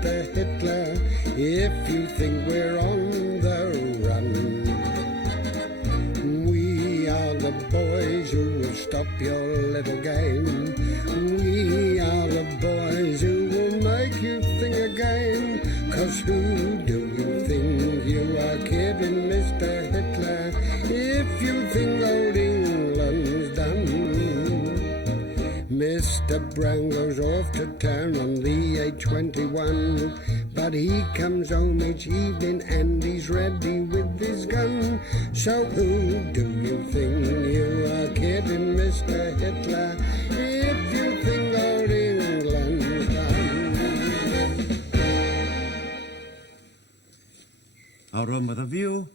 Mr. Hitler, if you think we're on the run. We are the boys who will stop your little game. We are the boys who will make you think again. 'Cause who do you think you are kidding, Mr. Hitler, if you think old England's done? Mr. Brown goes off to town on the A21, but he comes home each evening and he's ready with his gun. So who do you think you are kidding, Mr. Hitler, if you think old England's done? A room with a view,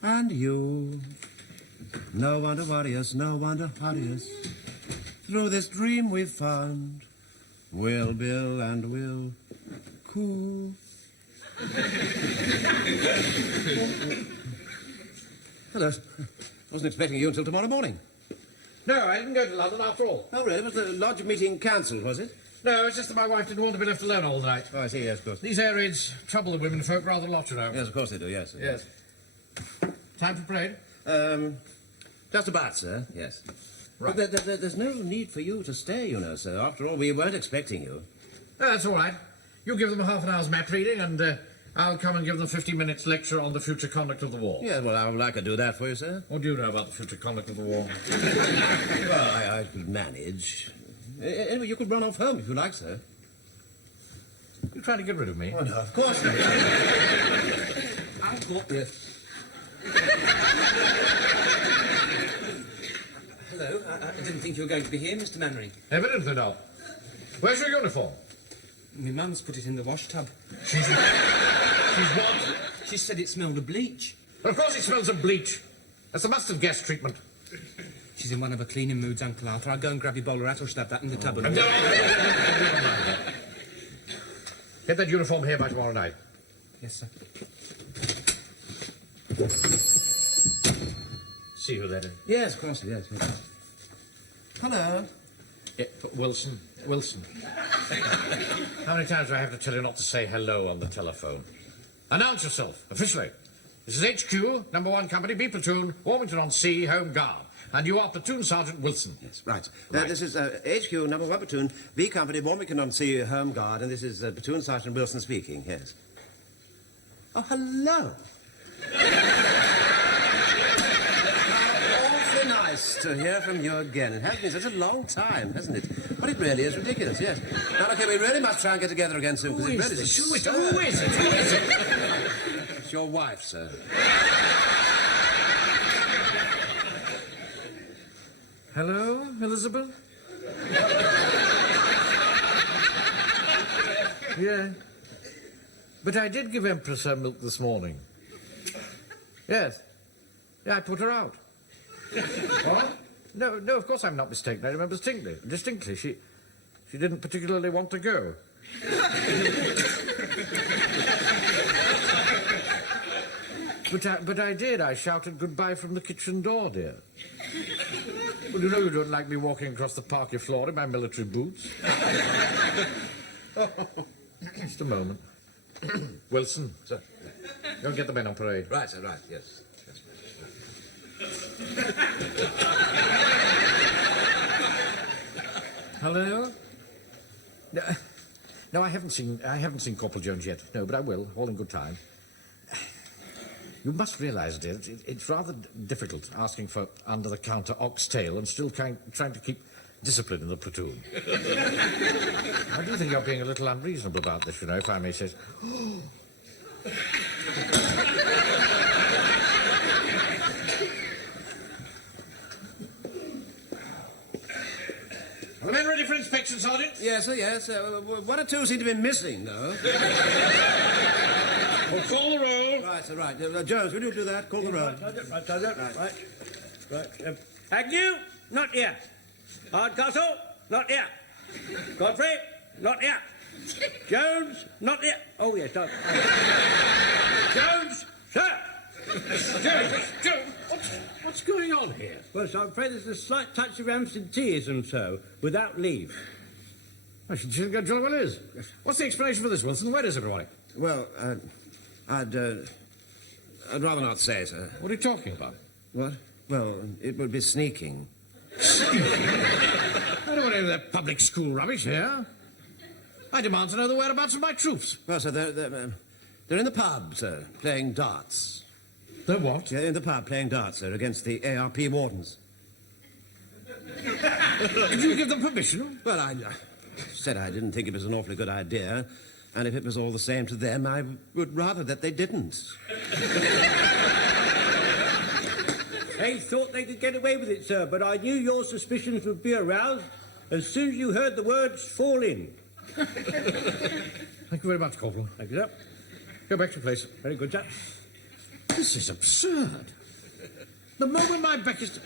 and you. No one to worry us, no one to hurry us. Through this dream we've found, we'll Bill and we'll coo. Hello. Wasn't expecting you until tomorrow morning. No, I didn't go to London after all. Oh, really? Was the lodge meeting cancelled, was it? No, it's just that my wife didn't want to be left alone all night. Oh, I see, yes, of course. These air raids trouble the women folk rather a lot, you know. Yes, of course they do, yes. Yes. Time for parade? Just about, sir, yes. Right. But there's no need for you to stay, you know, sir. After all, we weren't expecting you. Oh, that's all right. You give them half an hour's map reading, and I'll come and give them 50 minutes lecture on the future conduct of the war. Yes, well, I would like to do that for you, sir. What do you know about the future conduct of the war? Well, I could manage. Anyway, you could run off home if you like, sir. You're trying to get rid of me? Oh, no, of course not. Uncle. Yes. Hello, I didn't think you were going to be here, Mr. Mainwaring. Evidently not. Where's your uniform? My mum's put it in the wash tub. She's what? She said it smelled of bleach. Well, of course it smells of bleach. That's the mustard gas treatment. She's in one of her cleaning moods, Uncle Arthur. I'll go and grab your bowler hat or should have that in the tub. Get that uniform here by tomorrow night. Yes, sir. See who that is. Yes, of course, yes. Hello. Yeah, Wilson. How many times do I have to tell you not to say hello on the telephone? Announce yourself, officially. This is HQ, number 1 company, B platoon, Warmington-on-Sea, Home Guard. And you are Platoon Sergeant Wilson. Yes, right. This is HQ, number 1 platoon, B company, Warmington-on-Sea, Home Guard, and this is Platoon Sergeant Wilson speaking, yes. Oh, hello. Awfully nice to hear from you again. It has been such a long time, hasn't it? But it really is ridiculous, yes. Now, okay, we really must try and get together again soon, because it really is... Who is it? It's your wife, sir. Hello, Elizabeth? Yeah. But I did give Empress her milk this morning. Yes. Yeah, I put her out. What? No, of course I'm not mistaken. I remember distinctly. She didn't particularly want to go. But I did. I shouted goodbye from the kitchen door, dear. Well, you know you don't like me walking across the parquet floor in my military boots. Just a moment. Wilson, sir. Go and get the men on parade. Right, sir, right, yes. Hello? No, I haven't seen Corporal Jones yet. No, but I will, all in good time. You must realise, dear, it's rather difficult asking for under-the-counter oxtail and still trying to keep discipline in the platoon. I do think you're being a little unreasonable about this, you know, if I may say so. Are the men ready for inspection, Sergeant? Yes, sir, yes. 1 or 2 seem to be missing, though. We'll call the roll. Right, sir, right. Jones, will you do that? Call the roll. Right. Agnew, not here. Hardcastle, not here. Godfrey, not here. Jones, not here. Oh, yes, Jones, sir. Jones, what's going on here? Well, so I'm afraid there's a slight touch of absenteeism, so, without leave. I should think that jolly well is. What's the explanation for this, Wilson? Where is everybody? Well, I'd rather not say, sir. What are you talking about? What? Well, it would be sneaking. I don't want any of that public school rubbish here. I demand to know the whereabouts of my troops. Well, sir, they're in the pub, sir, playing darts. They're what? Yeah, in the pub, playing darts, sir, against the ARP wardens. Did you give them permission? Well, I said I didn't think it was an awfully good idea, and if it was all the same to them, I would rather that they didn't. They thought they could get away with it, sir, but I knew your suspicions would be aroused as soon as you heard the words fall in. Thank you very much, Corporal. Thank you, sir. Go back to your place. Very good, sir. This is absurd. The moment my back is...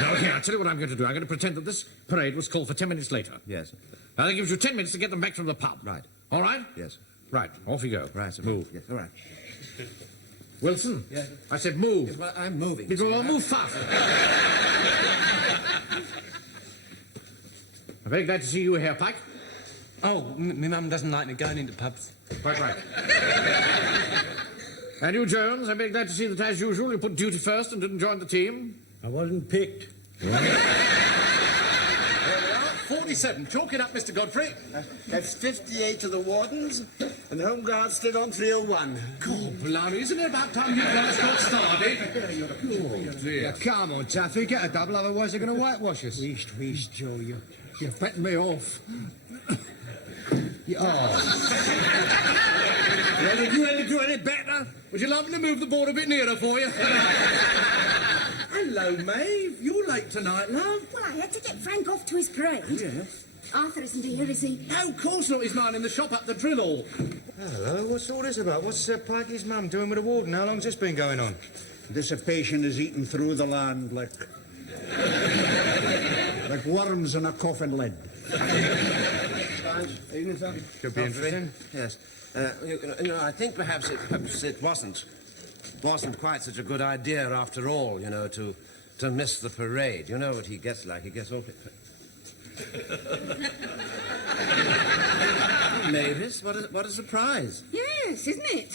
Now, here, I'll tell you what I'm going to do. I'm going to pretend that this parade was called for 10 minutes later. Yes. And that gives you 10 minutes to get them back from the pub. Right. All right? Yes. Right. Off you go. Right, sir. Move. Yes, all right. Wilson? Yes. I said move. Yes, well, I'm moving. Well, move fast. I'm very glad to see you here, Pike. Oh, my mum doesn't like me going into pubs. Quite right. And you, Jones, I'm very glad to see that, as usual, you put duty first and didn't join the team. I wasn't picked. 47. Chalk it up, Mr. Godfrey. That's 58 to the wardens, and the Home Guard stood on 301. God, blimey, isn't it about time you fellas got started? Oh, dear. Come on, Taffy, get a double, otherwise they're going to whitewash us. Wheast, Joe, You're betting me off. Well, did you ever do any better? Would you like me to move the board a bit nearer for you? Hello, Maeve. You're late tonight, love. Well, I had to get Frank off to his parade. Yes. Arthur isn't here, is he? No, of course not. He's mine in the shop up the drill hall. Hello, what's all this about? What's Pikey's mum doing with the warden? How long's this been going on? Dissipation is eating through the land like worms in a coffin lid. Could be interesting. Yes. You know, I think perhaps it wasn't quite such a good idea after all, you know, to miss the parade. You know what he gets like. He gets awfully... Mavis, what a surprise. Yes, isn't it?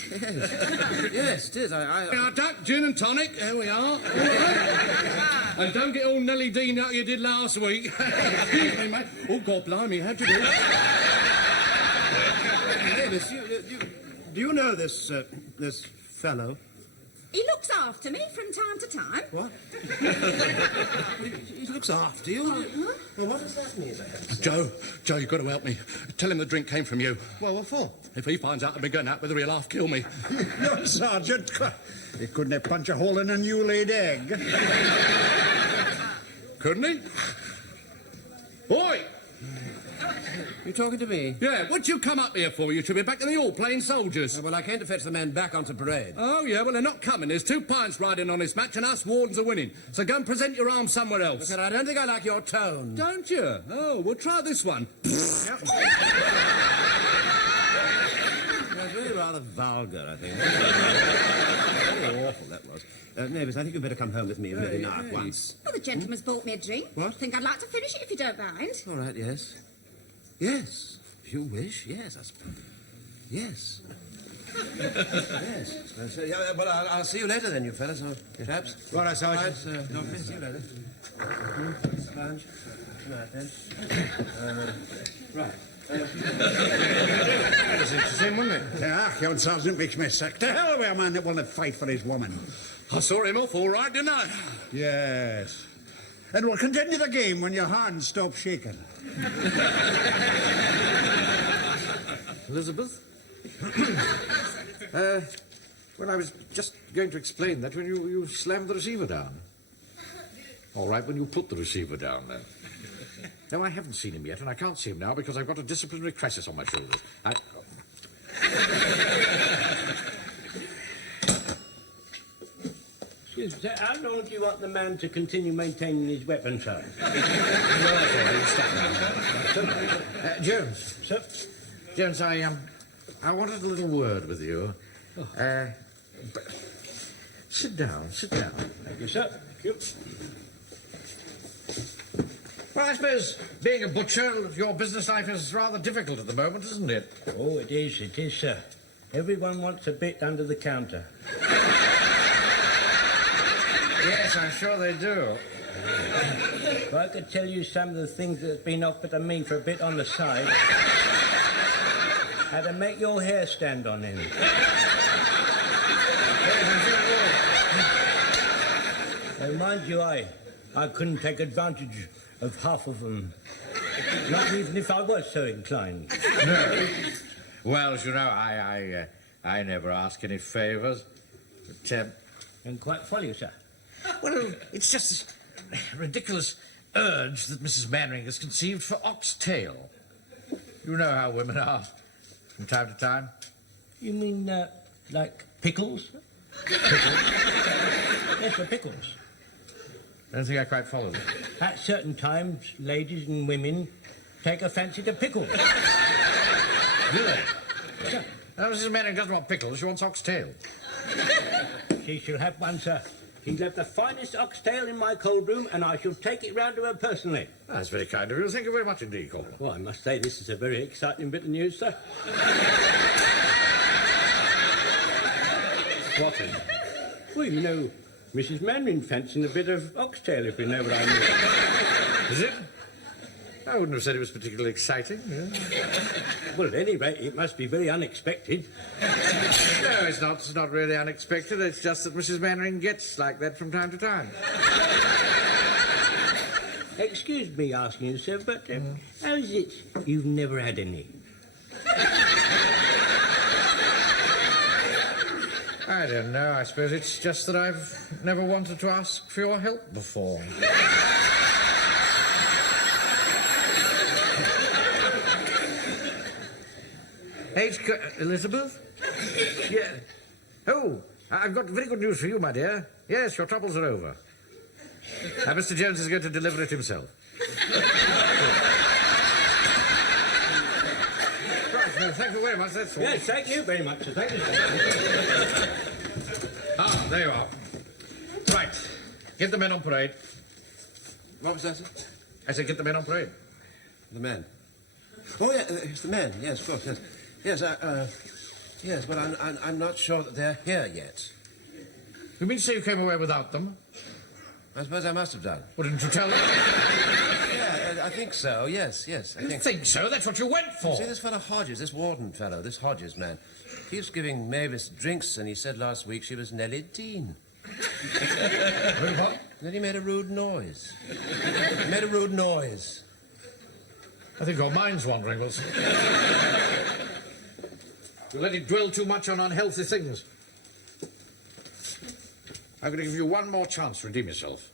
Yes, it is. Our duck, gin and tonic. There we are. All right. And don't get all Nelly Dean out you did last week. Excuse me, mate. Oh, God blimey, how'd you do? Mavis, do you know this fellow? He looks after me from time to time. What? He looks after you? Well, what does that mean? Joe, you've got to help me. Tell him the drink came from you. Well, what for? If he finds out I've been going out with her, he'll half kill me. No, Sergeant. He couldn't have punched a hole in a new laid egg. Couldn't he? Boy! You talking to me? Yeah, what'd you come up here for? You should be back in the hall playing soldiers. Well, I came to fetch the men back onto parade. Oh, yeah, well, they're not coming. There's 2 pints riding on this match, and us wardens are winning. So go and present your arms somewhere else. Look, I don't think I like your tone. Don't you? Oh, well, try this one. That's really rather vulgar, I think. Very awful, that was. Mavis, I think you'd better come home with me really now at once. Well, the gentleman's bought me a drink. What? Think I'd like to finish it if you don't mind. All right, yes. Yes, if you wish, yes, I suppose. Yes. Yes. Well, I'll see you later then, you fellas, or chaps. Right, Sergeant. Doctor, see you later. Sponge. Right, then. Right. That was interesting, wasn't it? Yeah, young Sergeant makes me sick. To hell with a man that will not fight for his woman. I saw him off all right, didn't I? Yes. And we'll continue the game when your hands stop shaking. Elizabeth? Well, I was just going to explain that when you slammed the receiver down. All right, when you put the receiver down, then. No, I haven't seen him yet, and I can't see him now because I've got a disciplinary crisis on my shoulders. Excuse me, sir, how long do you want the man to continue maintaining his weapon, sir? Jones. Sir? Jones, I wanted a little word with you. Sit down, sit down. Thank you, sir. Thank you. Well, I suppose being a butcher, your business life is rather difficult at the moment, isn't it? Oh, it is, sir. Everyone wants a bit under the counter. Yes, I'm sure they do. If I could tell you some of the things that's been offered to me for a bit on the side, how to make your hair stand on end. Mind you, I couldn't take advantage of half of them. Not even if I was so inclined. No. Well, as you know, I never ask any favours. But, And quite follow you, sir. well, it's just this ridiculous urge that Mrs. Mainwaring has conceived for oxtail. You know how women are from time to time. You mean, like pickles? Pickles? Yes, for pickles. I don't think I quite follow that. At certain times, ladies and women take a fancy to pickles. Do they? Now, Mrs. Mainwaring doesn't want pickles, she wants oxtail. She shall have one, sir. She's left the finest oxtail in my cold room, and I shall take it round to her personally. That's very kind of you. Thank you very much indeed, Corporal. Well, I must say this is a very exciting bit of news, sir. What is? Well, you know, Mrs. Mainwaring fancying a bit of oxtail, if you know what I mean. Is it? I wouldn't have said it was particularly exciting. Yeah. Well, at any rate, it must be very unexpected. No, it's not. It's not really unexpected. It's just that Mrs. Mainwaring gets like that from time to time. Excuse me asking you, sir, but how is it you've never had any? I don't know. I suppose it's just that I've never wanted to ask for your help before. Elizabeth? Yeah. Oh, I've got very good news for you, my dear. Yes, your troubles are over. Mr. Jones is going to deliver it himself. Right, no, thank you very much. That's all. Yes, thank you very much, sir. Thank you, sir. Ah, there you are. Right. Get the men on parade. What was that, sir? I said get the men on parade. The men. Oh, yeah, it's the men. Yes, of course, yes. Yes, but I'm not sure that they're here yet. You mean to say you came away without them? I suppose I must have done. Well, didn't you tell them? Yeah, I think so, yes. I You think so? That's what you went for. See, this fellow Hodges, this warden fellow, this Hodges man, keeps giving Mavis drinks, and he said last week she was nearly teen. What? Then he made a rude noise. He made a rude noise. I think your mind's wandering, Wilson. You let it dwell too much on unhealthy things. I'm going to give you one more chance to redeem yourself.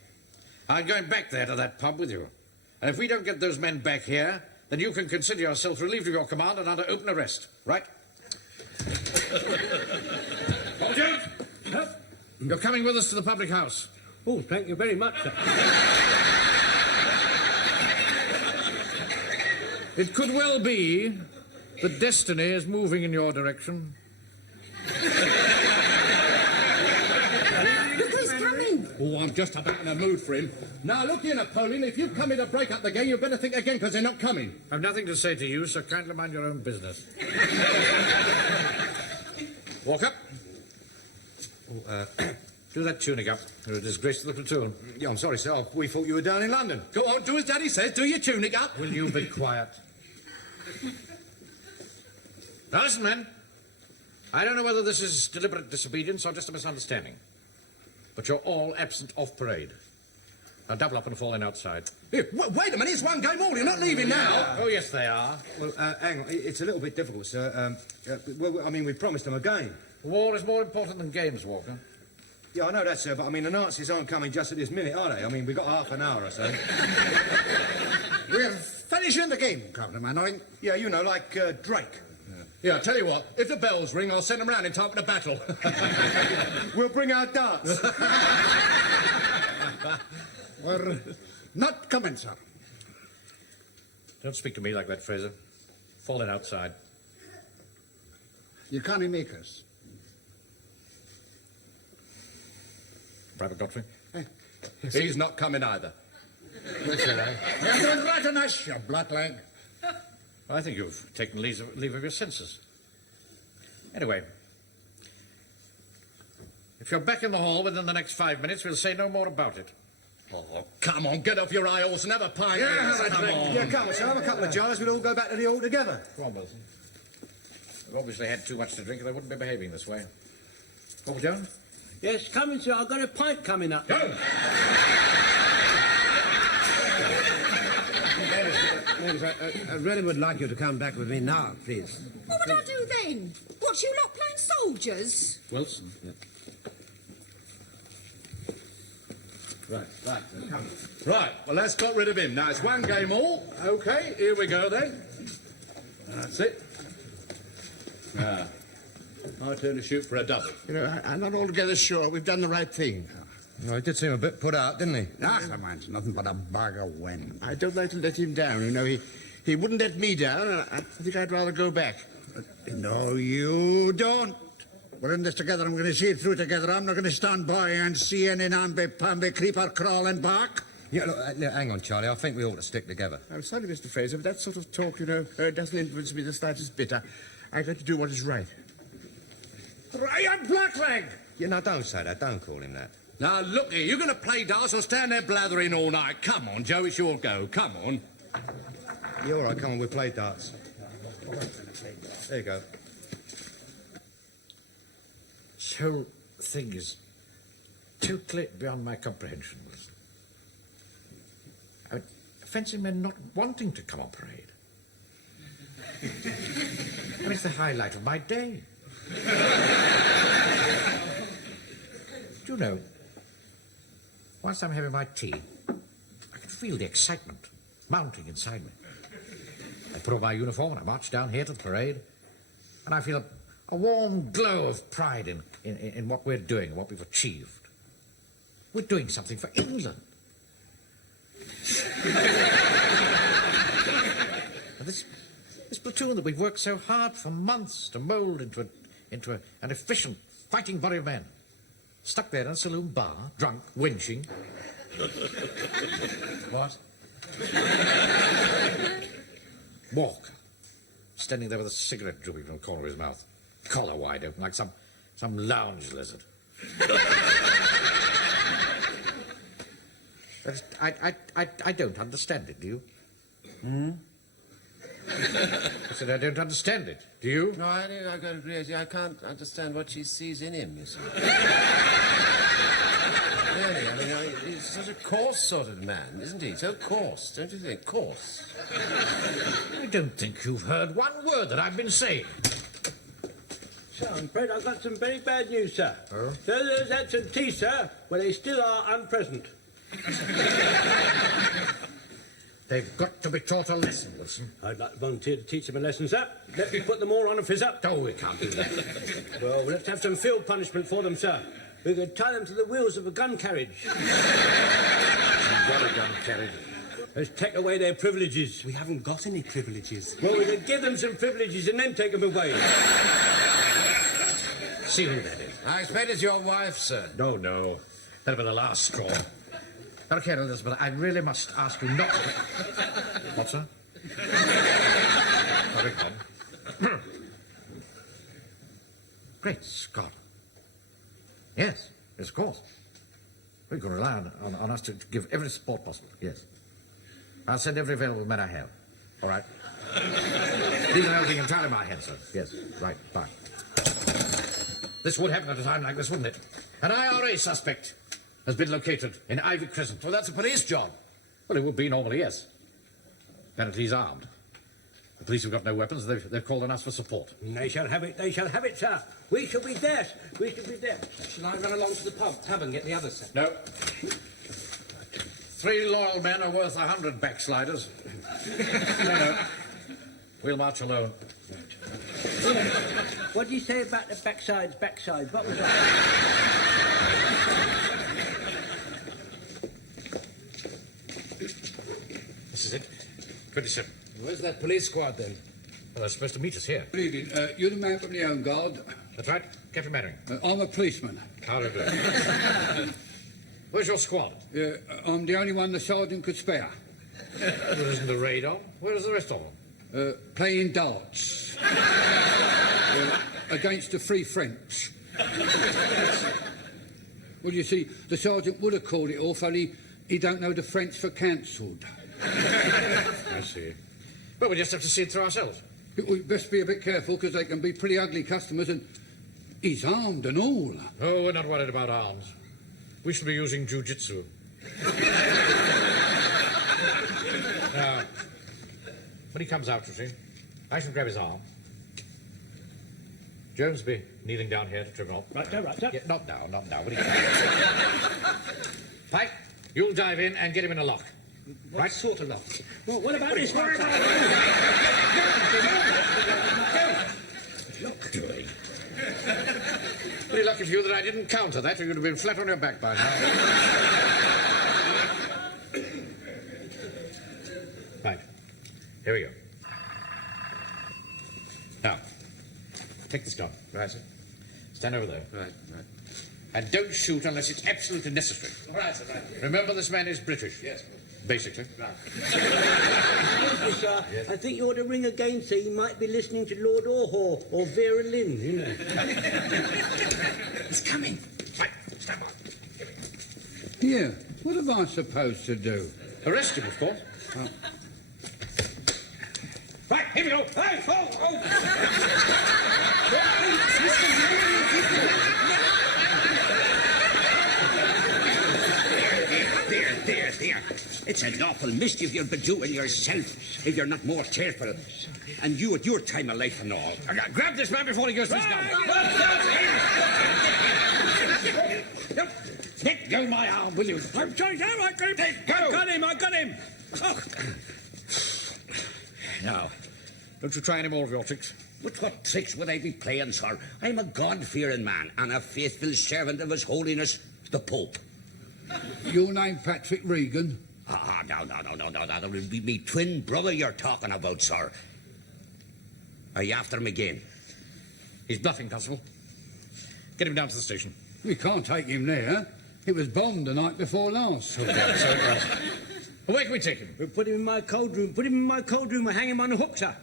I'm going back there to that pub with you. And if we don't get those men back here, then you can consider yourself relieved of your command and under open arrest, right? Paul Jones! You're coming with us to the public house. Oh, thank you very much, sir. It could well be that destiny is moving in your direction. Look who's coming. Oh, I'm just about in a mood for him. Now, look here, Napoleon, if you've come here to break up the game, you better think again, because they're not coming. I've nothing to say to you, so kindly mind your own business. Walk up. Do that tuning up. You're a disgrace to the platoon. Yeah, I'm sorry, sir. We thought you were down in London. Go on, do as Daddy says. Do your tunic up. Will you be quiet? Now listen, men. I don't know whether this is deliberate disobedience or just a misunderstanding. But you're all absent off parade. Now double up and fall in outside. Here, wait a minute. It's one game all. You're not leaving now. Oh, yes, they are. Well, hang on. It's a little bit difficult, sir. Well, I mean, we promised them a game. War is more important than games, Walker. Yeah, I know that, sir, but I mean, the Nazis aren't coming just at this minute, are they? I mean, we've got half an hour or so. We're finishing the game, Captain Mainwaring. Yeah, you know, like Drake. Yeah, tell you what. If the bells ring, I'll send them round in time for the battle. We'll bring our darts. We're not coming, sir. Don't speak to me like that, Fraser. Fall in outside. You can't make us. Private Godfrey. He's not coming either. You're doing right a nice job, Blackleg. I think you've taken leave of your senses. Anyway, if you're back in the hall within the next 5 minutes, we'll say no more about it. Oh, come on, get off your eye holes and have a pint. Come on. Yeah, come on, sir. Have a couple of jars. We'll all go back to the hall together. Go on, Wilson. They've obviously had too much to drink, or they wouldn't be behaving this way. Corporal Jones? Yes, coming, sir. I've got a pint coming up. Jones! I really would like you to come back with me now, please. What would I do then? Watch you lot playing soldiers? Wilson? Yeah. Right, come. Right, well, let's get rid of him. Now, it's one game all. OK, here we go, then. That's it. Now, my turn to shoot for a double. You know, I'm not altogether sure we've done the right thing. No, he did seem a bit put out, didn't he? Ah, man's nothing but a bag of wind. I don't like to let him down. You know, he wouldn't let me down, and I think I'd rather go back. No, you don't. We're in this together. I'm going to see it through together. I'm not going to stand by and see any namby-pamby creeper crawling back. Yeah, look, hang on, Charlie. I think we ought to stick together. I'm sorry, Mr. Fraser, but that sort of talk, you know, doesn't influence me the slightest bit. I've got to do what is right. Ryan Blackleg! Yeah, no, don't say that. Don't call him that. Now, look here, you're going to play darts or stand there blathering all night? Come on, Joe, it's your go. Come on. Yeah, all right, come on, we'll play darts. There you go. This whole thing is totally beyond my comprehension, Wilson. I mean, fancy men not wanting to come on parade. I mean, it's the highlight of my day. Do you know, whilst I'm having my tea, I can feel the excitement mounting inside me. I put on my uniform and I march down here to the parade, and I feel a warm glow of pride in what we're doing and what we've achieved. We're doing something for England. And this platoon that we've worked so hard for months to mould into an efficient fighting body of men, stuck there in a saloon bar, drunk, winching. What? Walker, standing there with a cigarette drooping from the corner of his mouth, collar wide open, like some lounge lizard. I don't understand it, do you? I said I don't understand it. Do you? No, I agree with you. I can't understand what she sees in him, you see. Really, I mean, he's such a coarse sort of man, isn't he? So coarse, don't you think? Coarse. I don't think you've heard one word that I've been saying. Sir, I'm afraid I've got some very bad news, sir. Oh? So those absentees, sir, well, they still are unpresent. They've got to be taught a lesson, Wilson. I'd like to volunteer to teach them a lesson, sir. Let me put them all on a fizz-up. Oh, we can't do that. Well, we'll have to have some field punishment for them, sir. We could tie them to the wheels of a gun carriage. You've got a gun carriage. Let's take away their privileges. We haven't got any privileges. Well, we could give them some privileges and then take them away. See who that is. I expect it's your wife, sir. No. That'll be the last straw. Okay, Elizabeth, I really must ask you not to... What, sir? I beg pardon. Great Scott. Yes, of course. We can rely on us to give every support possible, yes. I'll send every available man I have. All right? Leaving everything entirely in my hands, sir. Yes, right, fine. This would happen at a time like this, wouldn't it? An IRA suspect has been located in Ivy Crescent. Well, that's a police job. Well, it would be normally, yes. Apparently he's armed. The police have got no weapons. They've called on us for support. They shall have it, sir. We shall be there. We shall be there. Shall I run along to the pub and get the other set? No. 3 loyal men are worth 100 backsliders. No. We'll march alone. What do you say about the backsides? What was that? This is it. 27. Where's that police squad, then? Well, they're supposed to meet us here. Good evening. You're the man from the Home Guard. That's right. Captain Mainwaring. I'm a policeman. How do you do? Where's your squad? I'm the only one the sergeant could spare. There isn't a raid on. Where's the rest of them? Playing darts. Against the Free French. Well, you see, the sergeant would have called it off, only he don't know the French for cancelled. I see. Well, we just have to see it through ourselves. We best be a bit careful, because they can be pretty ugly customers, and he's armed and all. Oh, we're not worried about arms. We shall be using jiu-jitsu. Now, when he comes out, you see, I shall grab his arm. Jones will be kneeling down here to trim him off. Right there, right there. Yeah, not now. When he comes. Pike, you'll dive in and get him in a lock. What sort of lock? Well, what about this one? Lock doing. Pretty lucky for you that I didn't counter that, or you'd have been flat on your back by now. Right. Here we go. Now, take this gun. Right, sir. Stand over there. Right. And don't shoot unless it's absolutely necessary. Right, sir, right. Remember, this man is British. Yes. Basically. Yes, sir. Yes. I think you ought to ring again, so you might be listening to Lord Orhaw or Vera Lynn, you know. He's coming. Right, stand by. Yeah, what am I supposed to do? Arrest him, of course. Right, here we go. Hey, There. It's an awful mischief you'll be doing yourself if you're not more careful. And you at your time of life and all. Grab this man before he goes to his gun. Let go my arm, will you? I'm sorry, sir. I got him. Oh. Now, don't you try any more of your tricks. But what tricks would I be playing, sir? I'm a God-fearing man and a faithful servant of His Holiness, the Pope. Your name Patrick Regan? No. That will be me twin brother you're talking about, sir. Are you after him again? He's bluffing, Constable. Get him down to the station. We can't take him there. It was bombed the night before last. So it was. Where can we take him? We'll put him in my cold room. And hang him on a hook, sir.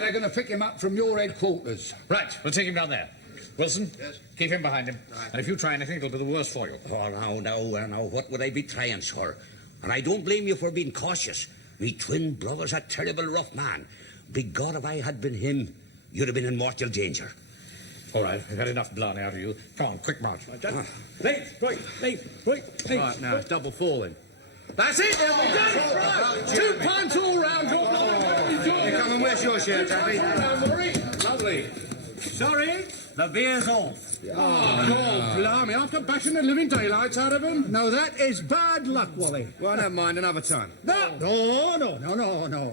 They're going to pick him up from your headquarters. Right, we'll take him down there. Wilson, yes. Keep him behind him. Right. And if you try anything, it'll be the worse for you. Oh, no. What would I be trying, sir? And I don't blame you for being cautious. Me twin brother's a terrible rough man. Big God, if I had been him, you'd have been in mortal danger. All right, we've had enough blarney out of you. Come on, quick march. Leave. Right, now it's double falling. That's it, now we've done it! Right. 2 pints all round. Come and where's your shirt, Taffy? Don't worry. Lovely. Sorry, the beer's off. God, blimey, after bashing the living daylights out of him. No, that is bad luck, Wally. Well, never mind, another time. No.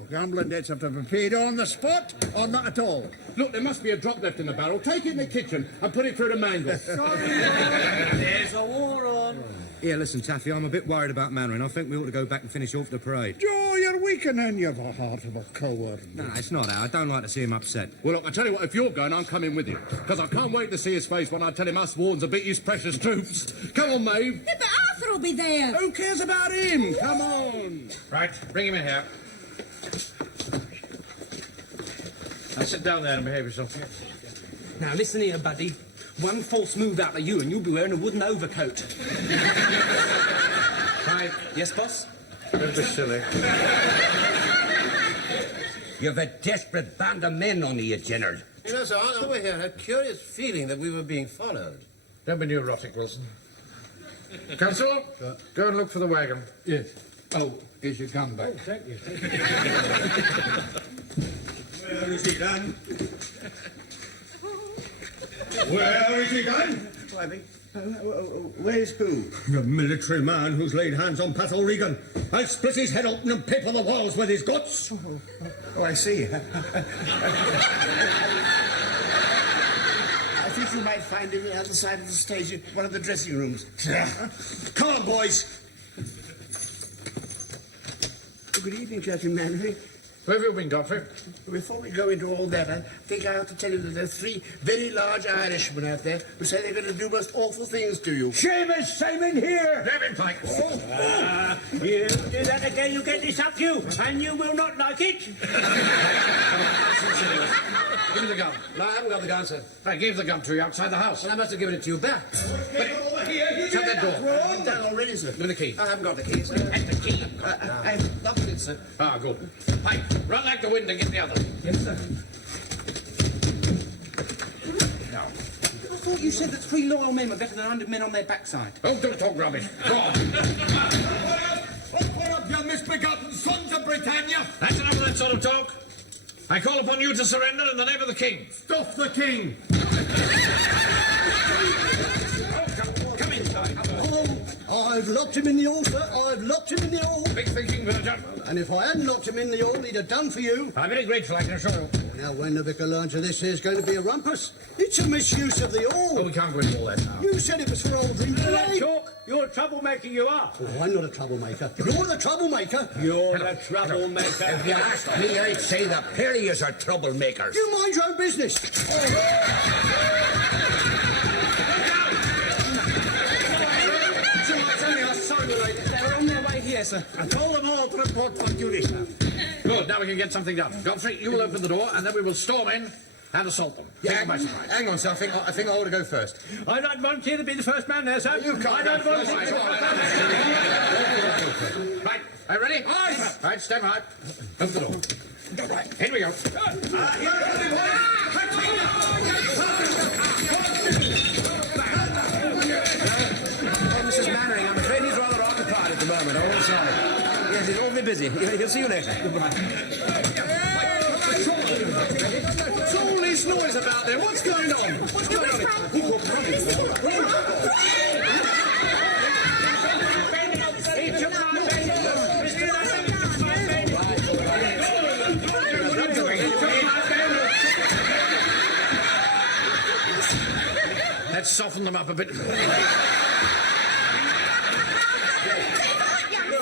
Gambling debts have to be paid on the spot or not at all. Look, there must be a drop left in the barrel. Take it in the kitchen and put it through the mangle. There's a war on. Here, listen, Taffy, I'm a bit worried about Mainwaring. I think we ought to go back and finish off the parade. Joe, you're weakening. You've a heart of a coward. No, it's not, Al. I don't like to see him upset. Well, look, I tell you what, if you're going, I'm coming with you. Because I can't wait to see his face when I tell him us wardens have beat his precious troops. Come on, Maeve. Yeah, but Arthur will be there. Who cares about him? Come on. Right, bring him in here. Now sit down there and behave yourself. Now, listen here, buddy. One false move out of you and you'll be wearing a wooden overcoat. Right. Yes, boss? Don't be silly. You've a desperate band of men on you, General. You know, sir, I over here had a curious feeling that we were being followed. Don't be neurotic, Wilson. Constable, go and look for the wagon. Yes. Oh, here's your gun back. Thank you. Where is he gone? Where is he gone? Where's who? The military man who's laid hands on Pat O'Regan. I'll split his head open and paper the walls with his guts. Oh, I see. I think you might find him on the other side of the stage in one of the dressing rooms. Come on, boys. Good evening, Captain Mainwaring. Where have you been, Godfrey? Before we go into all that, I think I ought to tell you that there are 3 very large Irishmen out there who say they're going to do most awful things to you. Seamus, same in here! Grab him, Pike. You do that again, you get this up you, and you will not like it. Give me the gun. No, I haven't got the gun, sir. I gave the gun to you outside the house. Well, I must have given it to you back. Shut that door. I'm done already, sir. Give me the key. I haven't got the key, sir. And the key. I've locked it, sir. Ah, good. Pike, run like the wind and get the other. Yes, sir. Now. I thought you said that 3 loyal men were better than 100 men on their backside. Oh, don't talk rubbish. Go on. What up, you misbegotten sons of Britannia? That's enough of that sort of talk. I call upon you to surrender in the name of the king. Stuff the king! Come inside. I've locked him in the hall, sir. I've locked him in the hall. Big thinking, villager. And if I hadn't locked him in the hall, he'd have done for you. I'm very grateful, I can assure you. Now, when the vicar learns of this, there's going to be a rumpus. It's a misuse of the hall. Oh, we can't go into all that now. You said it was for old drinks. Talk, you're a troublemaker, you are. Oh, I'm not a troublemaker. You're the troublemaker. You're the troublemaker. If you asked me, I'd say the Perriers are troublemakers. You mind your own business. They're on their way here, sir. I told them all to report for duty, sir. Good, now we can get something done. Godfrey, you will open the door, and then we will storm in and assault them. Take them by surprise. Hang on, sir. I think I ought to go first. I don't volunteer to be the first man there, sir. You can't I don't go first. volunteer. Right, are you ready? Aye. Right, stand by. Open the door. Right, here we go. Mrs. Mainwaring, I'm afraid he's rather occupied at the moment. I'm all sorry. Yes, he's awfully busy. He'll see you later. Goodbye. What's all this noise about there? What's going on? What's going on? Let's soften them up a bit. Young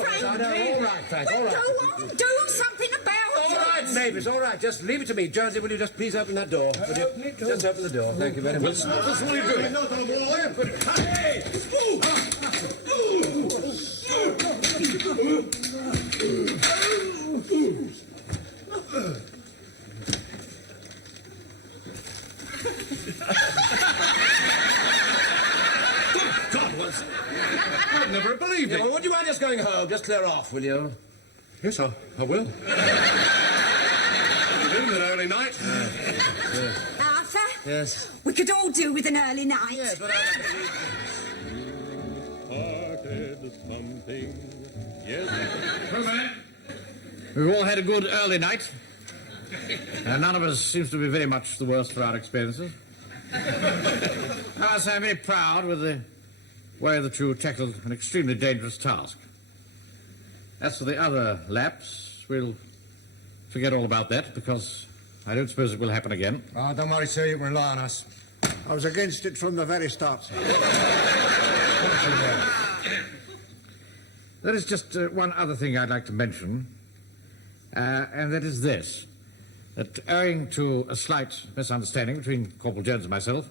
friend. All right, Frank, all right. Go on, do something about All it. right, Mavis, all right. Just leave it to me. Jonesy, will you just please open that door? Would you? Just open the door. Thank you very much. Wilson, what are you doing? God, Wilson. I'd never believed Yeah, it. well, would you mind just going home? Just clear off, will you? Yes, I will. Isn't it early night? Arthur, Yes. we could all do with an early night. Yes, but Well, man, we've all had a good early night. And none of us seems to be very much the worse for our experiences. I say I'm very proud with the way that you tackled an extremely dangerous task. As for the other lapse, we'll forget all about that because I don't suppose it will happen again. Oh, don't worry, sir. You can rely on us. I was against it from the very start, sir. There is just one other thing I'd like to mention, and that is this. That owing to a slight misunderstanding between Corporal Jones and myself,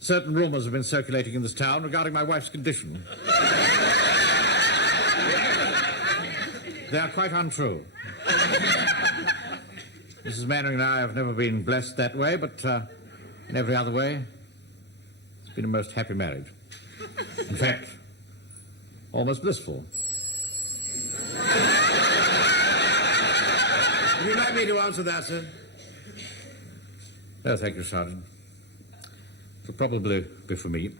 certain rumours have been circulating in this town regarding my wife's condition. They are quite untrue. Mrs. Mainwaring and I have never been blessed that way, but in every other way, it's been a most happy marriage. In fact, almost blissful. Would you like me to answer that, sir? No, thank you, Sergeant. It'll probably be for me.